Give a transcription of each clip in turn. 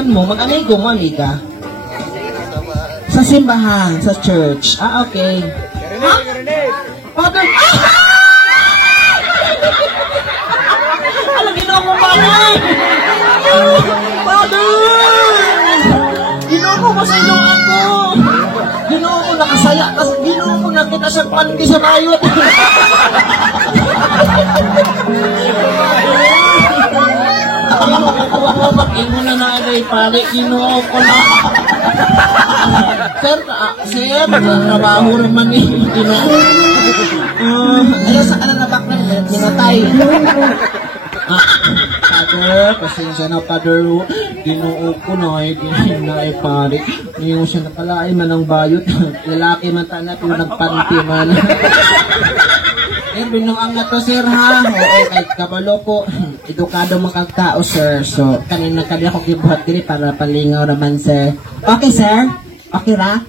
man mo, mag-amigo mo, amiga. Sa simbahan, sa church. Ah, okay. Ha? Father, alam, ginawa mo ba yan? Father! Ginawa mo ba sa inong ako? Ginawa mo nakasaya, kasi ginawa mo nakita sa pandi sa bayot. Mag-imo na nalay, pare, ginawa ko na. Sir, trabaho naman eh. Ayaw sa kanan na baklan, minatay. Father, pasensya na, Father. Ginoo ko na eh, pare. Ngayon siya nakalain man ang bayot. Lalaki man tala, pero nagpanti man. Binong ang nga to, sir, ha? Oo, kahit kabalo ko. Edukado makagtao, sir. So, kanina ako kibuhat kini para palingaw naman, sir. Okay, sir? Okay ra?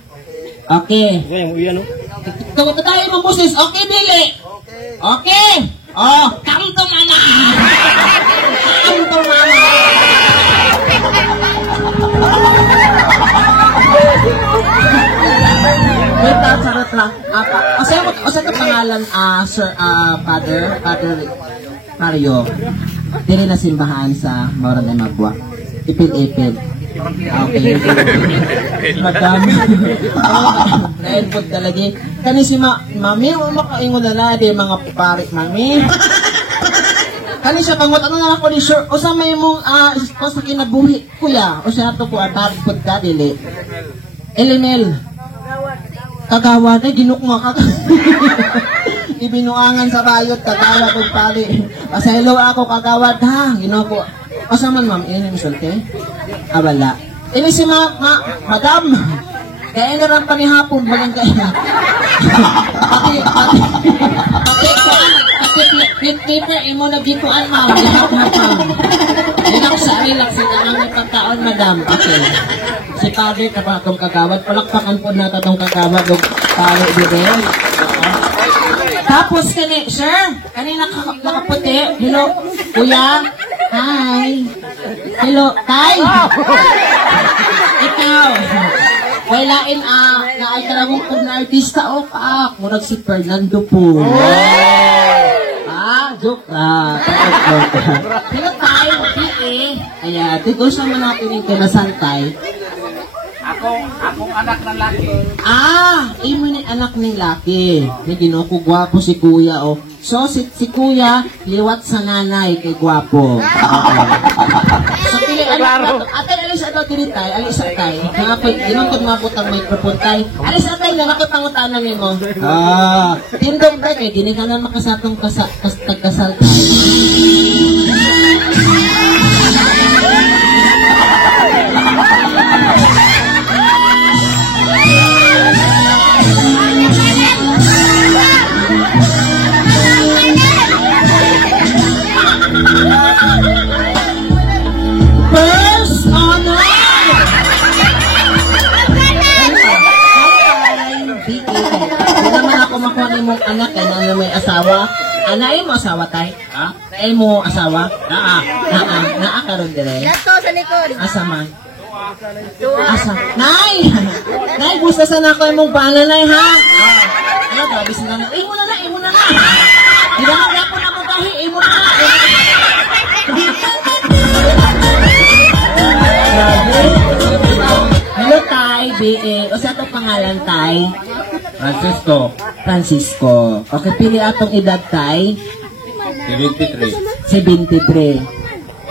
Okay. Kung tayo mo, boses. Okay, Billy? Okay. Oh, come to mama. Come to mama. Wait, sarot lang. O sa pangalan, sir, Father Mario, dili na simbahan sa Maura na Magwa. Ipil-ipil. Okay. Madami. Na-input talaga. Kani si Mami, makaingon na di mga pari, Mami. Kani siya pangot, ano na ako ni sir? O sa may mong, sa kinabuhi, kuya. O siya ito ko, atapod ka, dili. Elimel. Kagawa na, ginukma ka. Ibinuangan sa bayot, kagawa kong pali. Pasaylo ako, kagawad ha. Ginawa ko. Pasaman, ma'am, ini misulti? Wala. Ini si madam. Kaya na rin pa ni hapon, balang kaya. Pati, paper, imo na gituan, ma'am. Lahat, ma'am. Yan ako sa relax, sinanang may pagkaon, madam. Okay. Si Father, kapag itong kagawad, palakpakan po natin itong kagawad, yung palo din. Tapos, sir, kanina nakaputi. Hello, kuya. Hi. Hello, Tay. Ikaw. Walain, naay ka lang kung na artista o ka. Murag si Fernando po. Joke lang. Hello, Tay. Ayan, tigos naman natin yung kinasantay. Akong anak ng laki. Imo ni anak ng laki. May ginoko gwapo si kuya, oh. So, si kuya, liwat sa nanay kay gwapo. So, pili, atay, alis ato tinitay, alis atay. Ginong kong mabutang microphone tay. Alis atay, nakapangutana namin mo. Tindog tay, kay ginikanan makasatong tagkasal tay. First honor! Hindi naman ako makuha ni mong anak na may asawa. Anay mo asawa tay? Ha? Anay mo asawa? Naa ka ron dire? Dato sa likod. Asa man? Asa? Nay! Nay, gusto sana ako yung mong pananay ha? Ano, grabe sila na. Imo na! Di ba nga po na mo kahi? Imo na! Hello, Tay, B.A. O sa itong pangalan, Tay? Francisco. Okay, pili atong edad, Tay? 73.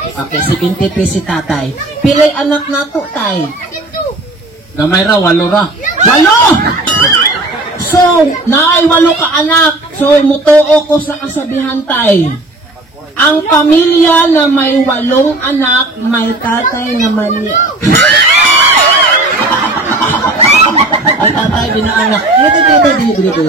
Okay, 73 si Tatay. Pili anak na to, Tay? Gamay ra, 8 ra. 8! So, naay 8 ka anak. So, mutuo ko sa kasabihan, Tay. Ang pamilya na may 8 anak, may tatay na mali. May tatay, binaanak. Dito.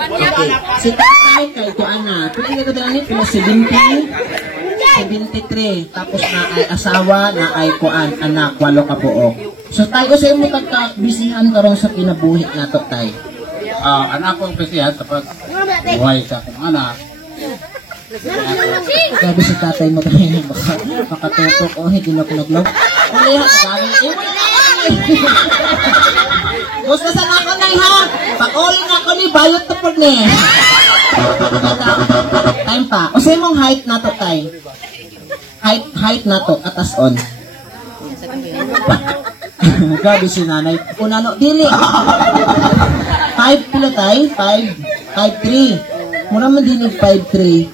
Okay. Si tatay, kay ko anak. Pili ko din anak, pila 73. Tapos na ay asawa, na ay kuan, anak, 8 ka buok. So, tayo sa imo tagka-bisihan karong sa kinabuhi na to, tay. Anak ko ang bisihan, tapos buhay sa akong anak. Grabe si tatay mo tayo, makatutok o hindi na pinaglog. Uli ha, sabi, gusto sa ako na ha, pag-uli na ako ni bayot to po ni. Time pa, o sa mong height na to tay. Height na to, atas on. Gabi si nanay. Una no, dili. 5 kilo tay, 5'3". Muna man dinig 5'3".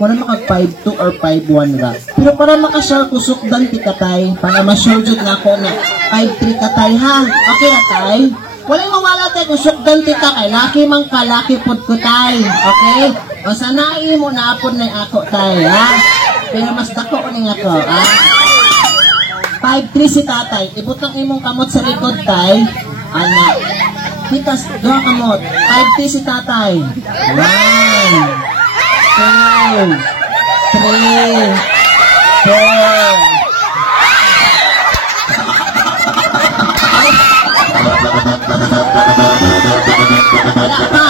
Muna makag 5'2 or 5'1 ra. Pero para makasure kusok dan ti katay, para ma-sure jud na ako na 5'3 katay ha. Okay na tay? Walay mawala tay kusok dan ti kay laki man ka, laki pod ko tay. Okay? O sanay mo na pod na ako tay ha. Pero mas dako ko ning ako ha. 5'3 si tatay. Ibutang imong kamot sa likod tay. Anak. Pitas, doha kamot. 5'3 si tatay. 1, 2, 3, 4. Wala pa.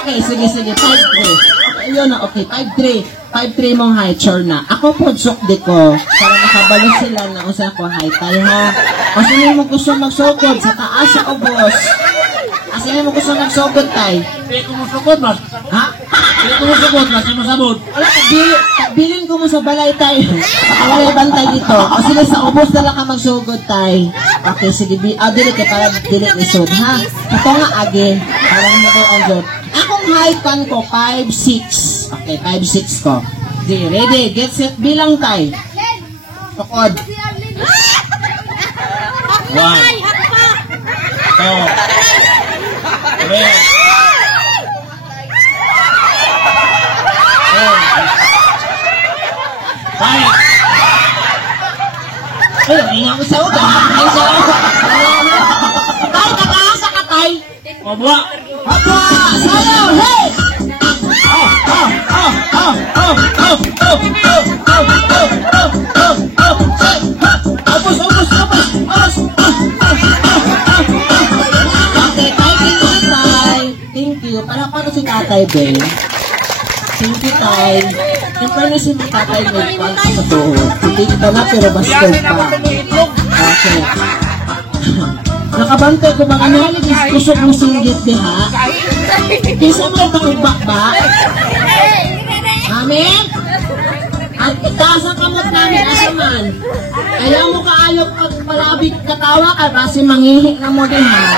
Okay, sige. 5'3. Ayun na, okay. 5'3 mong height, sure na. Ako po, sukdi ko. Para makabalo sila na usa ko height. Tayo ha. Kasi mo gusto magsukod sa taas sa ubos. Kasi mo gusto magsukod tayo. Hindi ko musukod, mas. Ha? Hindi ko musukod, mas. Hindi masabot. Wala, bilin ko mo sa balay tayo. Wala bantay dito. O sige, sa ubos na lang ka magsugod tayo. Okay, sige. Dili ka para dili isod, ha? Ito nga, agi. Parang mo ko ang job. Akong height kan ko, 5'6". Okay, 5'6 ko. Sige, ready, get set, bilang tayo. Tukod. 1, 2, 3, 4, 5. Ay, ingat ko sa ulo. Ay, sa ulo. Tay, nakaasa ka, tay. Mabwa. Hapa! Sayo! Hey! Thank you. Para si tatay, babe. Thank you, tay. Yung pala si tatay, may pants sa buhok. Hindi kita na, pero basta pa. Okay. Nakabantay ko mga naligis kusog mo singgit di ha? Kisa mo itong bakbak? Amin? At itaas ang kamot namin asaman. Ayaw mo kaayok pag palabig katawa ka kasi manghihi na mo din ha?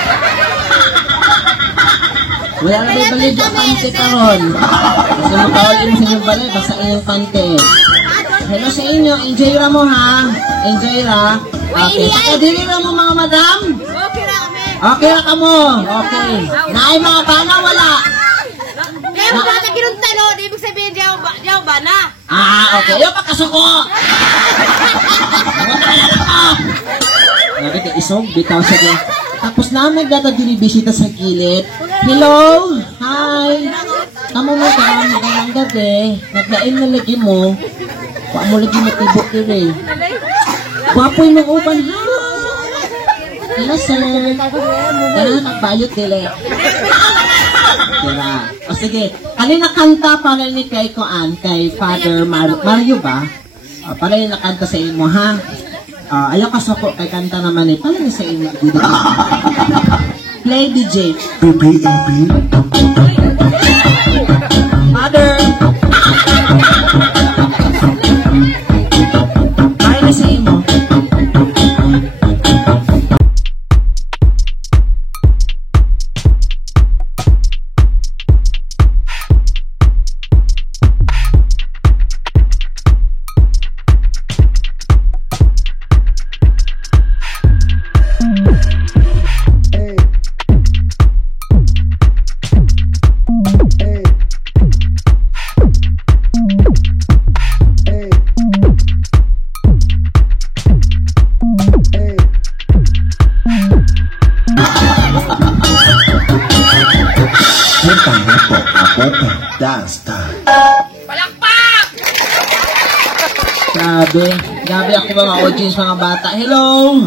Wala na may balid yung pante karon. Kasi makawalin mo sa inyong balid, basta inyong pante. Hello sa inyo, enjoy ra mo ha? Enjoy ra? Okay, sakadili na mo mga madam? Okay na ka mo. Okay. Naay mga bana, wala. Kaya mo ba kinunta no? Ibig sabihin diyaw ba na? Okay. Ayaw pa kasuko. Nakita isog, bitaw siya. Tapos namin gata dinibisita sa gilid. Hello? Hi. Tama mo ka, magandang gabi. Naglain na lagi mo. Kuha mo lagi matibok dire. Gwapoy mong uban, ha? Hello, sir. Ganun ang bayot nila. Diba? O sige, kanina kanta para ni kay Koan, kay Father Mario ba? Para yung nakanta sa imo, ha? Ayaw ka soko, kay kanta naman eh. Para sa imo, play DJ. Father! Para sa imo. Dance time. Palakpak! Grabe ako mga audience, mga bata. Hello!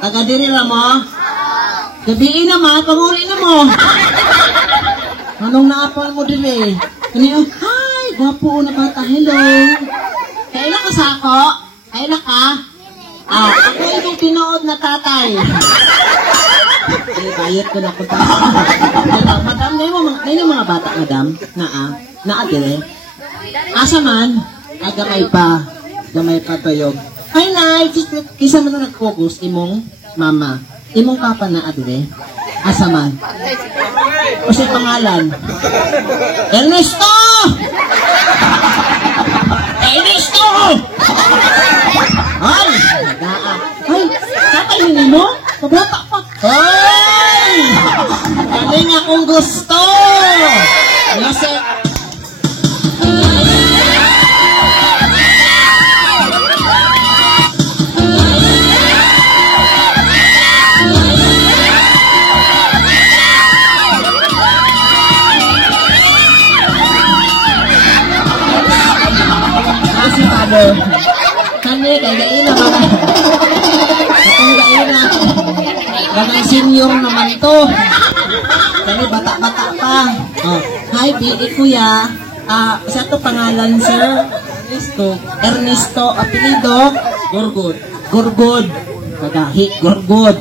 Taga-diri na mo? Gabiin naman, panguli na mo. Anong naapal mo dili? Hi! Gwapo na bata, hello! Kailan ka sako? kaila ka? Ako itong tinood na tatay. Bayot ko na ko madam, na yung mga bata, madam, na adire. Asa man, gamay pa tuyog. Hi, Nay, kisa man na nag-focus, imong mama, imong papa na adire. Asa man. O siya pangalan. Ernesto! Ernesto! Ay! Ay! Tatay nini mo? Pabata pa. Ay! Galing akong gusto! Yosef! Si Father. Kani, kay gaina ba? Itong gaina. Ganang senior naman to. Kani, bata-bata pa. Hi, Bidi Kuya. Sa to pangalan, sir? Ernesto. Apelido? Gurgod. Kagahi, Gurgod.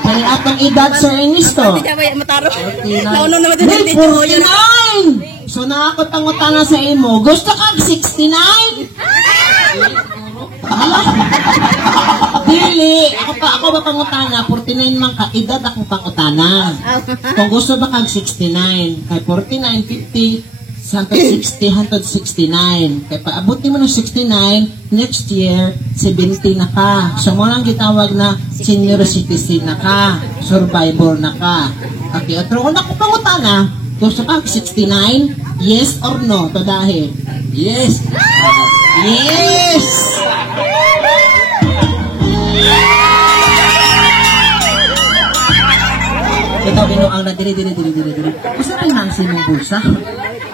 Kaya atong edad, Sir Ernesto? 49! So na ako pangutana sa imo, gusto kag 69? Dili, ako ba pangutana, 49 man ka, edad akong pangutana. Kung gusto ba kag 69, kay 49, 50, 160, 169. Kaya paabuti mo ng 69, next year, 70 na ka. So mo lang gitawag na senior citizen na ka, survivor na ka. Okay, otro kung ako pangutana, gusto ka 69? Yes or no? To dahil. Yes. Yes! Ito, binuang na diri. Gusto rin hangsin mong bulsa?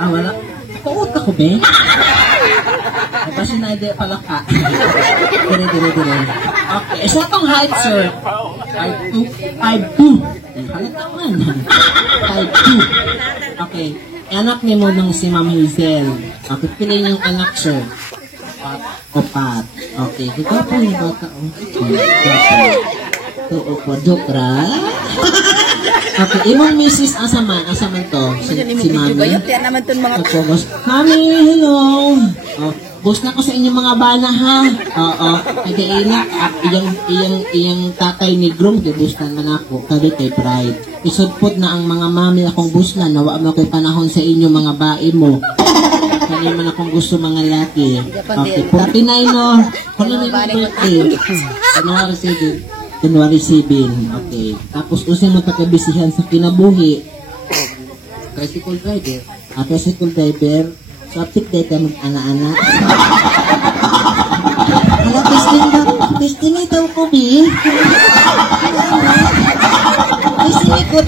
Wala. Pauot ako, be? Kasi na hindi pala ka. Diri. Okay, isa itong height, sir. 5'2". Halata man. 5'2". Okay. Anak ni mo nung si Ma'am Hazel. Okay, piliin yung anak, sir. Opat. Okay, ikaw po yung bata. Okay, Jokra. Okay, imong misis asaman to. Si Mami. Mami, hello. Bus na ko sa inyong mga bana, ha? Oo. Kaya iyang tatay ni Groom, bustan man ako. Kaya kay Pride. Isudpot na ang mga mami akong buslan. Nawa mo kay panahon sa inyong mga bae mo. Kaya man akong gusto mga laki. Okay, 49 no. Kung ano yung birthday? January 7. Okay. Tapos usin mo takabisihan sa kinabuhi. Tricycle driver. Tricycle driver. Subject day ka mag-ana-ana. Hala, testing ito ko, Bi. Testing ko.